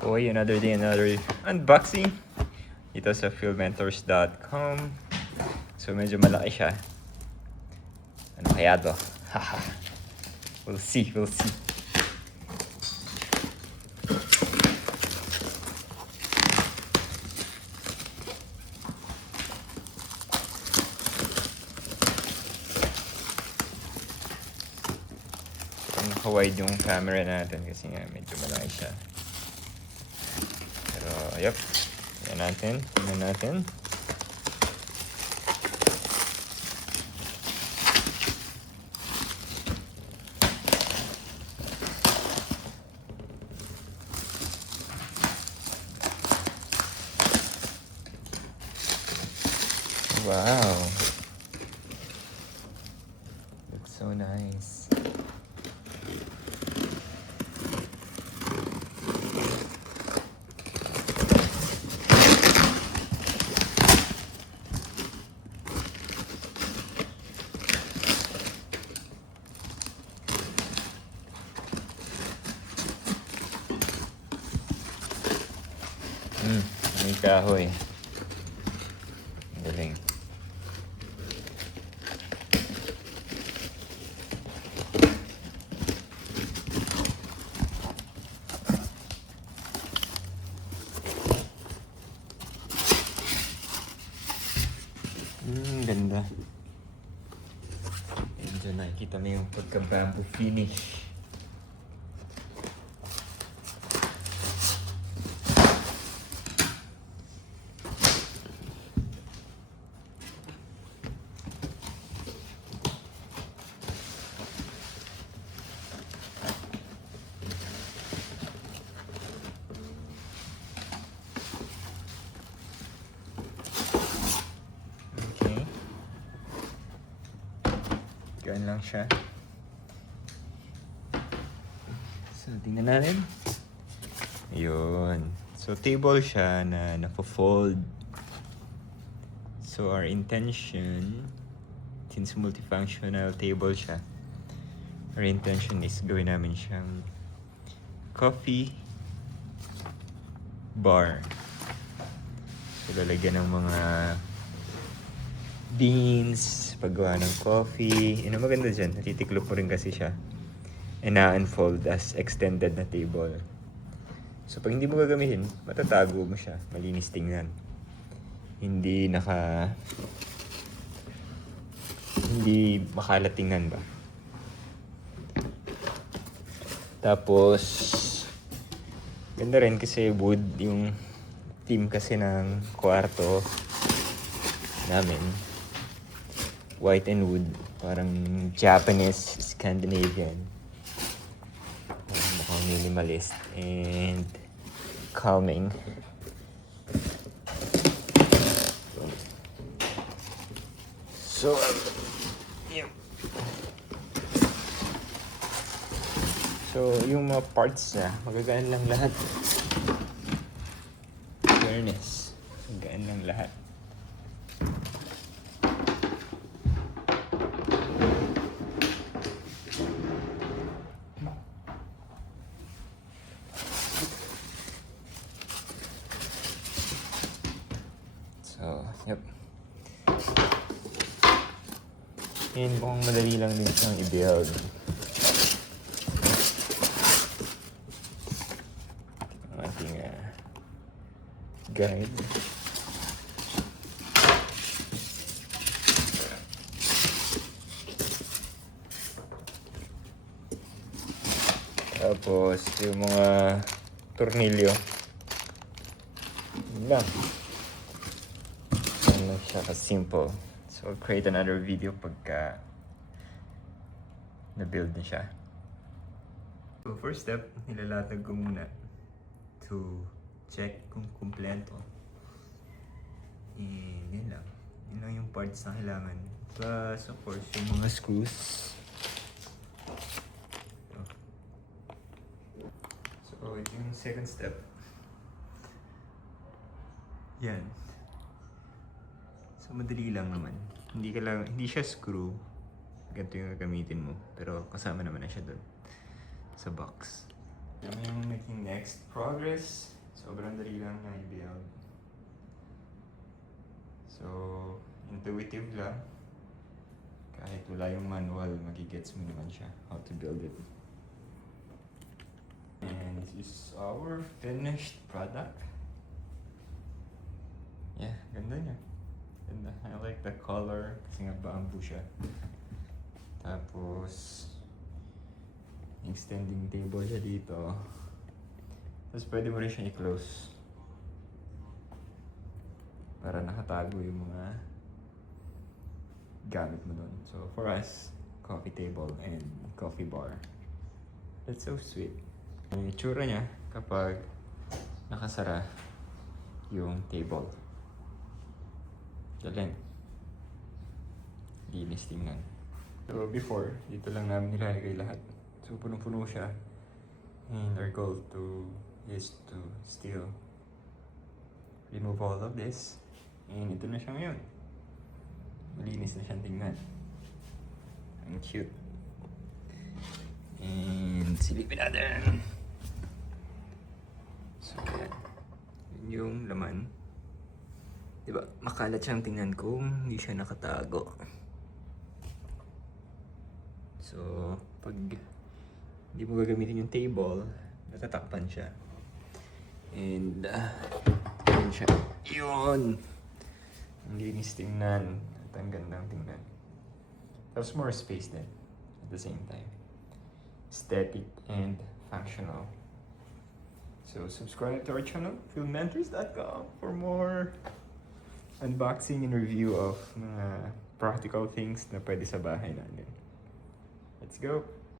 Okay, another day, another unboxing. Ito sa filmentors.com. So medyo malaki siya. Ano kaya to? Haha. We'll see, we'll see. Naka-wide yung camera natin kasi nga medyo malaki siya. Pero, yep. Tingnan natin. Wow. Looks so nice. May kahoy. Galing. Ganda. And dyan nakikita mo yung pagka-bamboo finish. Gaan lang siya. So, tingnan natin. Yun. So, table siya na nafo-fold. So, our intention, since multifunctional table siya, our intention is gawin namin siyang coffee bar. So, lalagyan ng mga beans, paggawa ng coffee. Yun ang maganda dyan. Natitiklop mo rin kasi siya. And na-unfold as extended na table. So, pag hindi mo gagamitin, matatago mo siya. Malinis tingnan. Hindi makalat tingnan ba? Tapos, ganda rin kasi wood yung theme kasi ng kwarto namin. White and wood. Parang Japanese, Scandinavian. Mukhang minimalist and calming. So, yeah. So, yung mga parts na, magagaan lang lahat. Fairness. Magagaan lang lahat. So, yep. Yun, mukhang madali lang din siyang i-build. Ang ating guide. Tapos, yung mga tornilyo. Yun lang. Ano siya ka-simple. So, I'll create another video pagka na-build na siya. So, first step, nilalatag ko muna to check kung kumpleto. And yun lang. Yun lang yung parts na kailangan. Plus, of course, yung mga screws. So, ito yung second step. Yan. So, madali lang naman. Hindi siya screw. Ganito yung gagamitin mo. Pero kasama naman na siya doon sa box. Kami yung making next progress. Sobrang dali lang niya i-build. So, intuitive lang. Kahit wala yung manual, magigets mo naman siya how to build it. And this is our finished product. Yeah, ganda niya. Ganda. I like the color kasi nga bamboo siya. Tapos, extending table siya dito. Tapos pwede mo rin siya i-close. Para nakatago yung mga gamit mo dun. So for us, coffee table and coffee bar. That's so sweet. Yung itsura niya kapag nakasara yung table. Galing. Linis tingnan. So before, dito lang namin nilalagay lahat. So punong-puno siya. And our goal is to still remove all of this. And ito na siya ngayon. Malinis na siyang tingnan. Ang cute. And silipin natin. So yan. Yun yung laman. Diba? Makalat siyang tingnan kung hindi siya nakatago. So, pag hindi mo gagamitin yung table, natatakpan siya. And, yun siya. Yun! Ang linis tingnan. At ang gandang tingnan. Tapos more space din. At the same time. Aesthetic and functional. So, subscribe to our channel, filmmentors.com, for more unboxing and review of mga practical things na pwede sa bahay natin. Let's go!